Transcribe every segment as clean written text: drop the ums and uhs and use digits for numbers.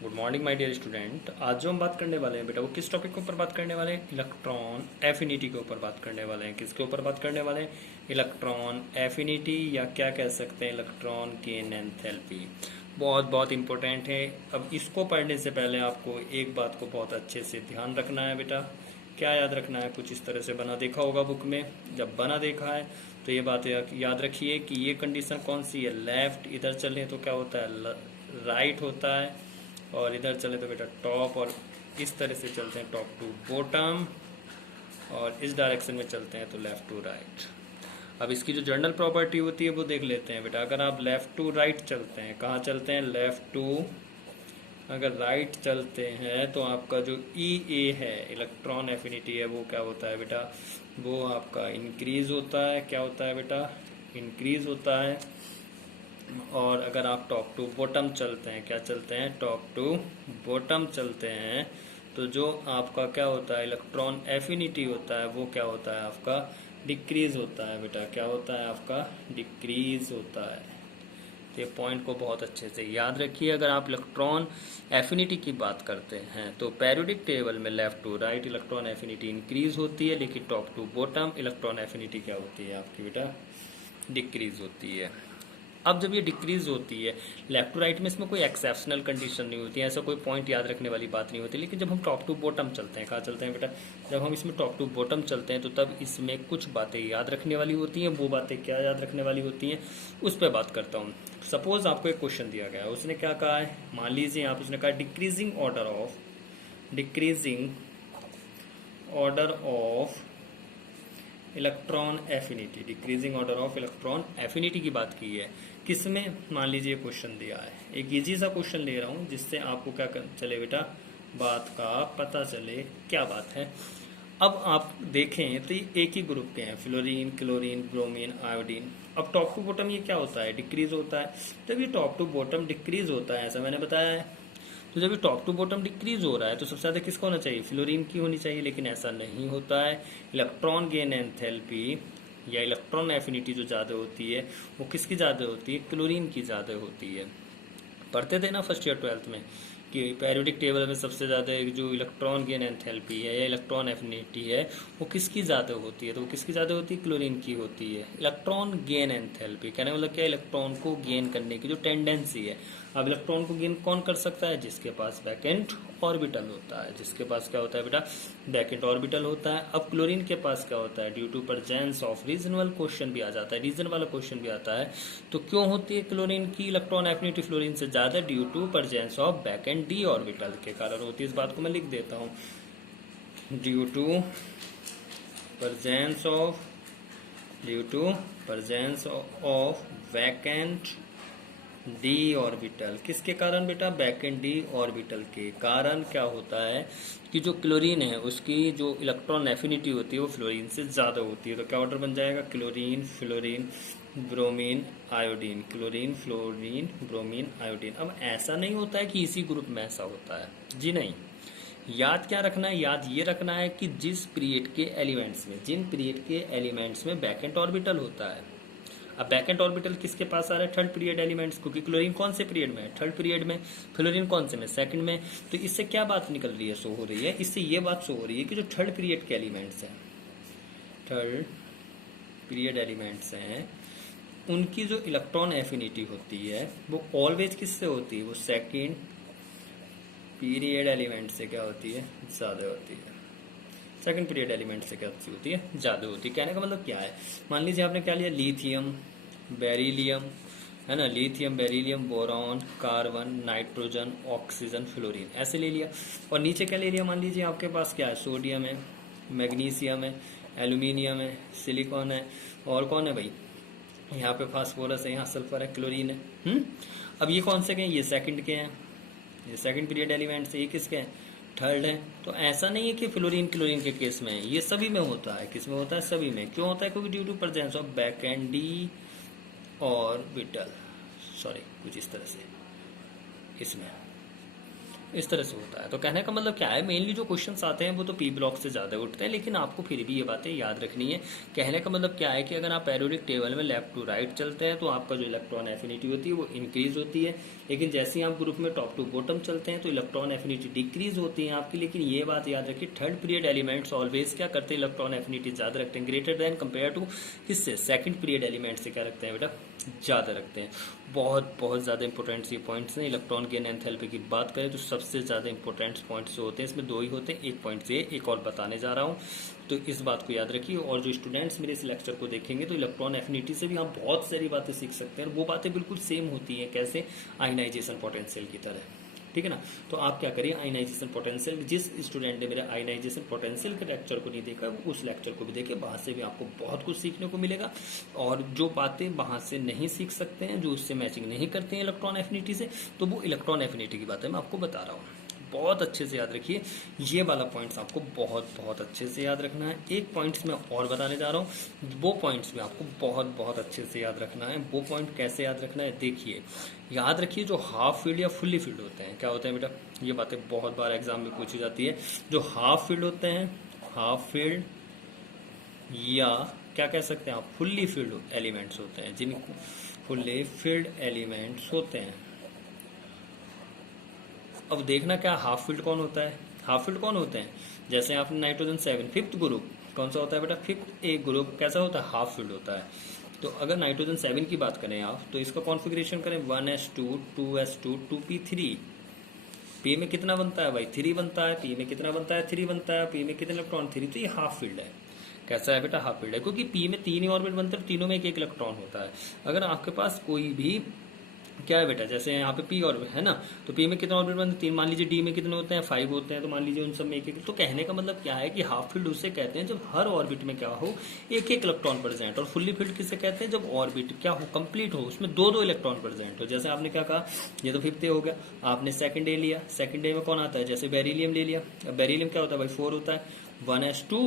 Good morning my dear student. आज जो हम बात करने वाले हैं बेटा वो किस टॉपिक के ऊपर बात करने वाले हैं? इलेक्ट्रॉन एफिनिटी के ऊपर बात करने वाले हैं। किसके ऊपर बात करने वाले हैं? इलेक्ट्रॉन एफिनिटी, या क्या कह सकते हैं इलेक्ट्रॉन गेन एंथैल्पी। बहुत बहुत इंपॉर्टेंट है। अब इसको पढ़ने से पहले आपको एक बात को बहुत अच्छे से ध्यान रखना है बेटा। क्या याद रखना है? कुछ इस तरह से बना देखा होगा बुक में। जब बना देखा है तो ये बात याद रखिए कि ये कंडीशन कौन सी है। लेफ्ट इधर चले तो क्या होता है? राइट होता है। और इधर चले तो बेटा टॉप, और इस तरह से चलते हैं टॉप टू बॉटम, और इस डायरेक्शन में चलते हैं तो लेफ्ट टू राइट। अब इसकी जो जनरल प्रॉपर्टी होती है वो देख लेते हैं बेटा। अगर आप लेफ्ट टू राइट चलते हैं, कहाँ चलते हैं? लेफ्ट टू अगर राइट चलते हैं तो आपका जो ई ए है, इलेक्ट्रॉन एफिनिटी है, वो क्या होता है बेटा? वो आपका इंक्रीज होता है। क्या होता है बेटा? इंक्रीज होता है। और अगर आप टॉप टू बॉटम चलते हैं, क्या चलते हैं? टॉप टू बॉटम चलते हैं, तो जो आपका क्या होता है? इलेक्ट्रॉन एफिनिटी होता है वो क्या होता है आपका? डिक्रीज होता है बेटा। क्या होता है आपका? डिक्रीज होता है। ये पॉइंट को बहुत अच्छे से याद रखिए। अगर आप इलेक्ट्रॉन एफिनिटी की बात करते हैं तो पेरियोडिक टेबल में left to right electron affinity increase होती है, लेकिन top to bottom electron affinity क्या होती है आपकी बेटा? डिक्रीज होती है। अब जब ये डिक्रीज होती है लेफ्ट टू राइट में, इसमें कोई एक्सेप्शनल कंडीशन नहीं होती है, ऐसा कोई पॉइंट याद रखने वाली बात नहीं होती। लेकिन जब हम टॉप टू बॉटम चलते हैं, कहाँ चलते हैं बेटा? जब हम इसमें टॉप टू बॉटम चलते हैं तो तब इसमें कुछ बातें याद रखने वाली होती हैं। वो बातें क्या याद रखने वाली होती हैं उस पर बात करता हूँ। सपोज आपको एक क्वेश्चन दिया गया है, उसने क्या कहा है? मान लीजिए आप, उसने कहा decreasing order of electron affinity, decreasing order of electron affinity की बात की है। किसमें? मान लीजिए क्वेश्चन दिया है, एक इजी सा क्वेश्चन ले रहा हूँ जिससे आपको क्या चले बेटा, बात का पता चले क्या बात है। अब आप देखें तो ये एक ही ग्रुप के हैं, फ्लोरीन, क्लोरीन, ब्रोमीन, आयोडीन। अब टॉप टू बॉटम ये क्या होता है? डिक्रीज होता है। जब ये टॉप टू बॉटम डिक्रीज होता है, ऐसा मैंने बताया है, तो जब ये टॉप टू बॉटम डिक्रीज हो रहा है तो सबसे ज़्यादा किसका होना चाहिए? फ्लोरीन की होनी चाहिए, लेकिन ऐसा नहीं होता है। इलेक्ट्रॉन गेन एंथैल्पी या इलेक्ट्रॉन एफिनिटी जो ज़्यादा होती है वो किसकी ज़्यादा होती है? क्लोरीन की ज़्यादा होती है। पढ़ते थे ना फर्स्ट ईयर 12th में कि पेरियोडिक टेबल में सबसे ज़्यादा जो इलेक्ट्रॉन गेन एंथैल्पी है या इलेक्ट्रॉन एफिनिटी है वो किसकी ज़्यादा होती है? तो वो किसकी ज़्यादा होती है? क्लोरीन की होती है। इलेक्ट्रॉन गेन एंथैल्पी कहने मतलब क्या? इलेक्ट्रॉन को गेन करने की जो टेंडेंसी है। अब इलेक्ट्रॉन को गेन कौन कर सकता है? जिसके पास वैकेंट ऑर्बिटल होता है। जिसके पास क्या होता है बेटा? वैकेंट ऑर्बिटल होता है। अब क्लोरीन के पास क्या होता है? Due to presence of reason वाला क्वेश्चन भी आ जाता है, रीजन वाला क्वेश्चन भी आता है। तो क्यों होती है क्लोरीन की इलेक्ट्रॉन एफिनिटी फ्लोरीन से ज़्यादा? Due to presence of vacant d orbital के कारण होती है। इस बात को मैं लिख देता हूँ, due to presence of vacant d orbital. किसके कारण बेटा? वैकेंट डी ऑर्बिटल के कारण क्या होता है कि जो क्लोरीन है उसकी जो इलेक्ट्रॉन एफिनिटी होती है वो फ्लोरीन से ज़्यादा होती है। तो क्या ऑर्डर बन जाएगा? Chlorine, fluorine, bromine, iodine, chlorine, fluorine, bromine, iodine. अब ऐसा नहीं होता है कि इसी ग्रुप में ऐसा होता है, जी नहीं। याद क्या रखना है? याद ये रखना है कि जिस पीरियड के एलिमेंट्स में, जिन पीरियड के एलिमेंट्स में वैकेंट ऑर्बिटल होता है। अब वैकेंट ऑर्बिटल किसके पास आ रहा है? थर्ड पीरियड एलिमेंट्स, क्योंकि क्लोरीन कौन से पीरियड में है? थर्ड पीरियड में। फ्लोरीन कौन से में? सेकंड में। तो इससे क्या बात निकल रही है, शो हो रही है? इससे ये बात शो हो रही है कि जो थर्ड पीरियड के एलिमेंट्स हैं, थर्ड पीरियड एलिमेंट्स हैं, उनकी जो इलेक्ट्रॉन एफिनिटी होती है वो ऑलवेज किससे होती है? वो सेकेंड पीरियड एलिमेंट से क्या होती है? ज़्यादा होती है। सेकंड पीरियड एलिमेंट से क्या होती है? ज़्यादा होती है। कहने का मतलब क्या है? मान लीजिए आपने क्या लिया? लिथियम, बेरिलियम, है ना, lithium, beryllium, boron, carbon, nitrogen, oxygen, fluorine, ऐसे ले लिया। और नीचे क्या ले लिया? मान लीजिए आपके पास क्या है? सोडियम है, मैग्नीशियम है, एल्यूमिनियम है, सिलिकॉन है, और कौन है भाई? यहाँ पे फास्फोरस है, यहाँ सल्फर है, क्लोरीन है। अब ये कौन से के हैं? ये सेकंड के हैं, ये सेकंड पीरियड एलिमेंट्स। ये किसके हैं? थर्ड है। तो ऐसा नहीं है कि फ्लोरीन क्लोरीन के केस में है, ये सभी में होता है। किस में होता है? सभी में। क्यों होता है? क्योंकि due to presence of vacant d orbital, sorry कुछ इस तरह से इसमें। इस तरह से होता है। तो कहने का मतलब क्या है, मेनली जो क्वेश्चंस आते हैं वो तो पी ब्लॉक से ज़्यादा उठते हैं, लेकिन आपको फिर भी ये बातें याद रखनी है। कहने का मतलब क्या है कि अगर आप पेरियोडिक टेबल में लेफ्ट टू राइट चलते हैं तो आपका जो इलेक्ट्रॉन एफिनिटी होती है वो इंक्रीज होती है, लेकिन जैसे ही आप ग्रुप में टॉप टू बॉटम चलते हैं तो इलेक्ट्रॉन एफिनिटी डिक्रीज होती है आपकी। लेकिन ये बात याद रखिए, थर्ड पीरियड एलिमेंट्स ऑलवेज क्या करते हैं, इलेक्ट्रॉन एफिनिटी ज़्यादा रखते हैं, ग्रेटर देन कंपेयर टू किससे, सेकंड पीरियड एलिमेंट से क्या रखते हैं बेटा, ज़्यादा रखते हैं। बहुत बहुत ज़्यादा इंपॉर्टेंट ये पॉइंट्स हैं। इलेक्ट्रॉन गेन एंथैल्पी की बात करें तो सबसे ज़्यादा इंपॉर्टेंट पॉइंट्स जो होते हैं इसमें दो ही होते हैं, एक पॉइंट से एक और बताने जा रहा हूँ, तो इस बात को याद रखिए। और जो स्टूडेंट्स मेरे इस लेक्चर को देखेंगे तो इलेक्ट्रॉन एफिनिटी से भी आप बहुत सारी बातें सीख सकते हैं, और वो बातें बिल्कुल सेम होती हैं, कैसे, आयनाइजेशन पोटेंशियल की तरह, ठीक है ना। तो आप क्या करिए, आयनाइजेशन पोटेंशियल, जिस स्टूडेंट ने मेरे आयनाइजेशन पोटेंशियल के लेक्चर को नहीं देखा वो उस लेक्चर को भी देखे, वहां से भी आपको बहुत कुछ सीखने को मिलेगा। और जो बातें वहां से नहीं सीख सकते हैं, जो उससे मैचिंग नहीं करते हैं इलेक्ट्रॉन एफिनिटी से, तो वो इलेक्ट्रॉन एफिनिटी की बातें मैं आपको बता रहा हूँ। बहुत अच्छे से याद रखिए, ये वाला पॉइंट्स आपको बहुत बहुत अच्छे से याद रखना है। एक पॉइंट्स मैं और बताने जा रहा हूँ, वो पॉइंट्स भी आपको बहुत बहुत अच्छे से याद रखना है। वो पॉइंट कैसे याद रखना है, देखिए, याद रखिए, जो हाफ फील्ड या फुल्ली फील्ड होते हैं, क्या होते हैं बेटा, ये बातें बहुत बार एग्जाम में पूछी जाती है। जो हाफ फील्ड होते हैं, हाफ फील्ड या क्या कह सकते हैं आप, फुल्ली फील्ड एलिमेंट्स होते हैं, जिनको फुल्ली फील्ड एलिमेंट्स होते हैं। अब देखना क्या हाफ फील्ड कौन होता है, हाफ फील्ड कौन होते हैं, जैसे आपने नाइट्रोजन 7 फिफ्थ ग्रुप कौन सा होता है बेटा, फिफ्थ ए ग्रुप कैसा होता है, हाफ फील्ड होता है। तो अगर नाइट्रोजन 7 की बात करें आप, तो इसका कॉन्फ़िगरेशन करें 1s2 2s2 2p3। पी में कितना बनता है भाई, 3 बनता है, पी में कितना बनता है, 3 बनता है, पी में कितने इलेक्ट्रॉन, 3। तो ये हाफ फील्ड है। कैसा है बेटा, हाफ फील्ड है, क्योंकि पी में 3 ही ऑर्बिट बनते हैं, तीनों में एक एक इलेक्ट्रॉन होता है। अगर आपके पास कोई भी क्या है बेटा, जैसे यहाँ पे पी ऑर्बिट है ना, तो पी में कितने ऑर्बिट बनते हैं, 3। मान लीजिए डी में कितने होते हैं, 5 होते हैं, तो मान लीजिए उन सब में एक एक। तो कहने का मतलब क्या है कि हाफ फील्ड उसे कहते हैं जब हर ऑर्बिट में क्या हो, एक एक इलेक्ट्रॉन प्रेजेंट। और फुल्ली फील्ड किसे कहते हैं, जब ऑर्बिट क्या हो, कंप्लीट हो, उसमें दो दो इलेक्ट्रॉन प्रेजेंट हो। जैसे आपने क्या कहा, ये तो फिफ्थ हो गया, आपने सेकंड डे लिया, सेकंड डे में कौन आता है, जैसे बेरिलियम ले लिया। अब बेरिलियम क्या होता है भाई, 4 होता है, 1s2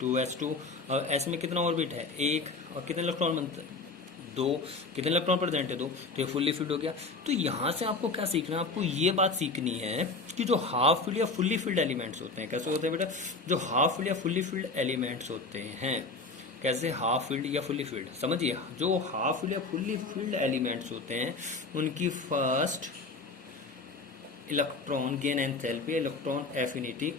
2s2। और एस में कितना ऑर्बिट है, 1, और कितने इलेक्ट्रॉन बनते हैं, 2। कितने इलेक्ट्रॉन प्रेजेंट है, 2। तो ये फुल्ली फील्ड हो गया। तो यहां से आपको क्या सीखना है, आपको ये बात सीखनी है कि जो हाफ फील्ड या फुल्ली फील्ड एलिमेंट्स होते हैं, कैसे होते हैं बेटा, जो हाफ फील्ड या फुल्ली फील्ड एलिमेंट्स होते हैं, कैसे, हाफ फील्ड या फुल्ली फील्ड, समझिए, जो हाफ फील्ड या फुल्ली फील्ड एलिमेंट्स होते हैं उनकी first electron gain enthalpy, electron affinity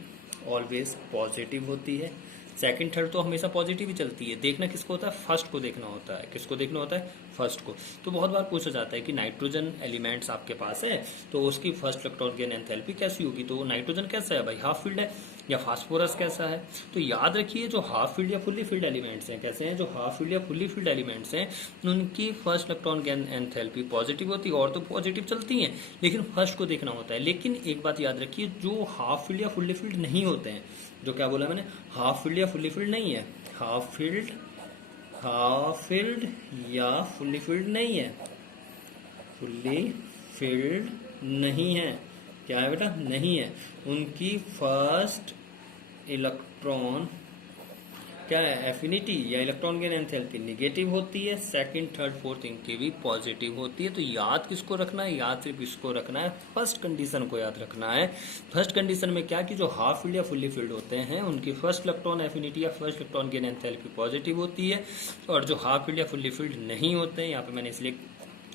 always positive होती है। सेकंड थर्ड तो हमेशा पॉजिटिव ही चलती है। देखना किसको होता है, फर्स्ट को देखना होता है। किसको देखना होता है, फर्स्ट को। तो बहुत बार पूछा जाता है कि नाइट्रोजन एलिमेंट्स आपके पास है तो उसकी फर्स्ट इलेक्ट्रॉन गेन एंथैल्पी कैसी होगी, तो नाइट्रोजन कैसा है भाई, हाफ फील्ड है, या फास्फोरस कैसा है। तो याद रखिए, जो हाफ फील्ड या फुल्ली फील्ड एलिमेंट्स हैं, कैसे हैं, जो हाफ फील्ड या फुल्ली फील्ड एलिमेंट्स हैं उनकी first electron gain enthalpy positive होती है। और तो पॉजिटिव चलती हैं, लेकिन फर्स्ट को देखना होता है। लेकिन एक बात याद रखिए, जो हाफ फील्ड या फुल्ली फील्ड नहीं होते हैं, जो क्या बोला मैंने, हाफ फील्ड या फुल्ली फील्ड नहीं है, हाफ फील्ड या फुल्ली फील्ड नहीं है, फुल्ली फील्ड नहीं है, क्या है बेटा, नहीं है, उनकी फर्स्ट इलेक्ट्रॉन क्या है, एफिनिटी या इलेक्ट्रॉन गेन एंथैल्पी नेगेटिव होती है। सेकंड थर्ड फोर्थ इनकी भी पॉजिटिव होती है। तो याद किसको रखना है, याद सिर्फ इसको रखना है, फर्स्ट कंडीशन को याद रखना है। फर्स्ट कंडीशन में क्या कि जो हाफ फील्ड या फुल्ली फील्ड होते हैं उनकी फर्स्ट इलेक्ट्रॉन एफिनिटी या first electron gain enthalpy positive होती है। और जो हाफ फील्ड या फुल्ली फील्ड नहीं होते हैं, यहाँ पे मैंने इसलिए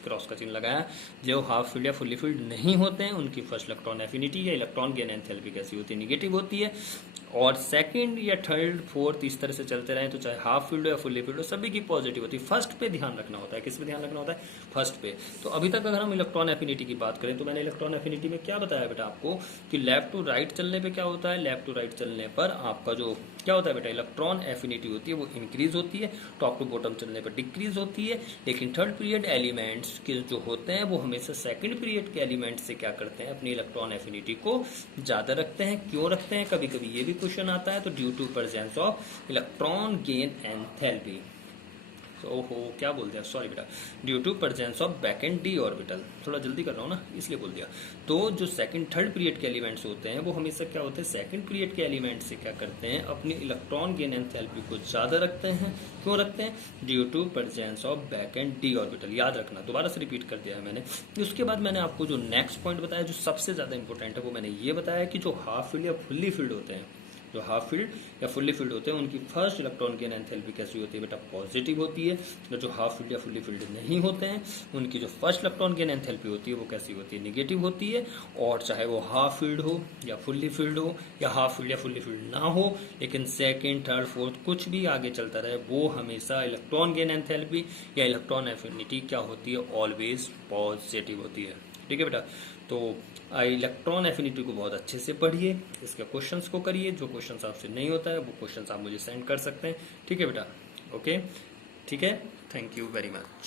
क्रॉस का चिन्ह लगाया, जो हाफ फील्ड या फुल्ली फील्ड नहीं होते हैं उनकी फर्स्ट इलेक्ट्रॉन एफिनिटी या इलेक्ट्रॉन गेन एंथैल्पी कैसी होती है, निगेटिव होती है। और सेकंड या थर्ड फोर्थ इस तरह से चलते रहें तो चाहे हाफ फील्ड हो या फुल्ली फील्ड हो, सभी की पॉजिटिव होती है। फर्स्ट पे ध्यान रखना होता है, किस पे ध्यान रखना होता है, फर्स्ट पे। तो अभी तक अगर हम इलेक्ट्रॉन एफिनिटी की बात करें तो मैंने इलेक्ट्रॉन एफिनिटी में क्या बताया बेटा आपको कि लेफ्ट टू राइट चलने पे क्या होता है, लेफ्ट टू राइट चलने पर आपका जो क्या होता है बेटा, इलेक्ट्रॉन एफिनिटी होती है वो इंक्रीज होती है, टॉप टू बॉटम चलने पर डिक्रीज होती है। लेकिन थर्ड पीरियड एलिमेंट्स के जो होते हैं वो हमेशा सेकंड पीरियड के एलिमेंट्स से क्या करते हैं, अपनी इलेक्ट्रॉन एफिनिटी को ज्यादा रखते हैं। क्यों रखते हैं, कभी कभी ये भी क्वेश्चन आता है। तो due to presence of electron gain enthalpy, ओहो क्या बोल दिया, सॉरी बेटा, due to presence of vacant d orbital, थोड़ा जल्दी कर रहा हूँ ना इसलिए बोल दिया। तो जो सेकंड थर्ड पीरियड के एलिमेंट्स होते हैं वो हमेशा क्या होते हैं, सेकंड पीरियड के एलिमेंट से क्या करते हैं, अपनी इलेक्ट्रॉन गेन एंथैल्पी को ज्यादा रखते हैं। क्यों रखते हैं, due to presence of vacant d orbital, याद रखना, दोबारा से रिपीट कर दिया है मैंने। उसके बाद मैंने आपको जो नेक्स्ट पॉइंट बताया जो सबसे ज्यादा इंपॉर्टेंट है, वो मैंने ये बताया कि जो हाफ फील्ड या फुल्ली फील्ड होते हैं, जो हाफ फील्ड या फुल्ली फील्ड होते हैं उनकी फर्स्ट इलेक्ट्रॉन गेन एंथैल्पी कैसी होती है बेटा, पॉजिटिव होती है। और जो हाफ फील्ड या फुल्ली फील्ड नहीं होते हैं उनकी जो फर्स्ट इलेक्ट्रॉन गेन एंथैल्पी होती है वो कैसी होती है, निगेटिव होती है। और चाहे वो हाफ फील्ड हो या फुल्ली फील्ड हो या हाफ फील्ड या फुल्ली फील्ड ना हो, लेकिन सेकेंड थर्ड फोर्थ कुछ भी आगे चलता रहे, वो हमेशा इलेक्ट्रॉन गेन एंथैल्पी या इलेक्ट्रॉन एफिनिटी क्या होती है, ऑलवेज पॉजिटिव होती है। ठीक है बेटा, तो इलेक्ट्रॉन एफिनिटी को बहुत अच्छे से पढ़िए, इसके क्वेश्चंस को करिए, जो क्वेश्चंस आपसे नहीं होता है वो क्वेश्चंस आप मुझे सेंड कर सकते हैं। ठीक है बेटा, ओके, ठीक है, थैंक यू वेरी मच।